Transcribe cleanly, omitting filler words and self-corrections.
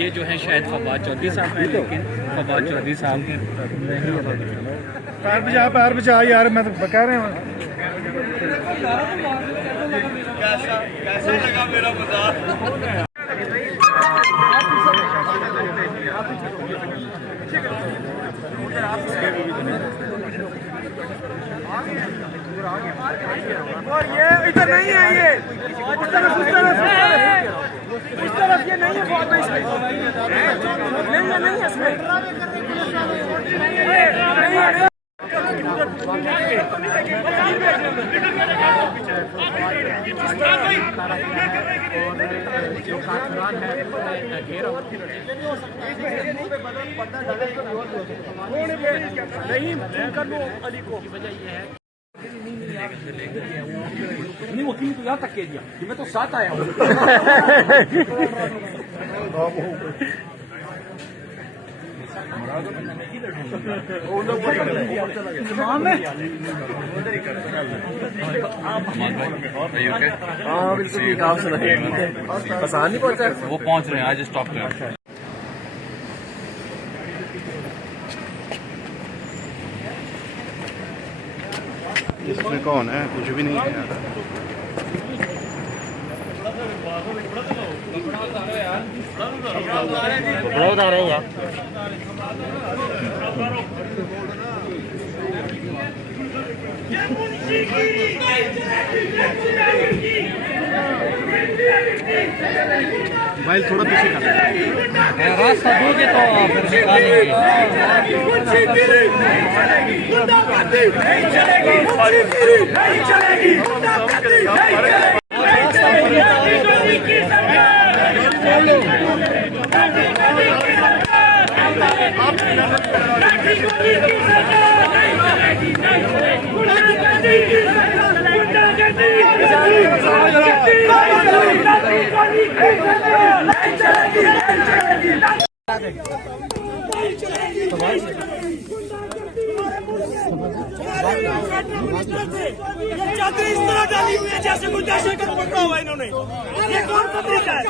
ये जो है शायद फवाद चौधरी साहब हैं, लेकिन फवाद चौधरी साहब के पैर बचा यार, मैं तो कह रहे हैं। कैसा लगा मेरा मजाक? और ये इधर नहीं है, ये उस तरफ ये नहीं है, बहुत नहीं है इसमें। जो खासरान है नहीं वजह ये है नहीं, वकील तो यहाँ तक कह दिया कि मैं तो साथ आया हूँ। हाँ बिल्कुल ठीक, आप सुनाइए। आसान नहीं पहुंचा, वो पहुंच रहे हैं, आज स्टॉप पे। इसमें कौन है? कुछ भी नहीं है। कपड़ा बता रहे हैं यार। मोबाइल थोड़ा पीछे कर, रास्ता दोगे तो फिर चादर इस तरह डाली हुई है जैसे कोई दहशतगर्द पकड़ा हुआ है इन्होंने। ये कौन सा तरीका है?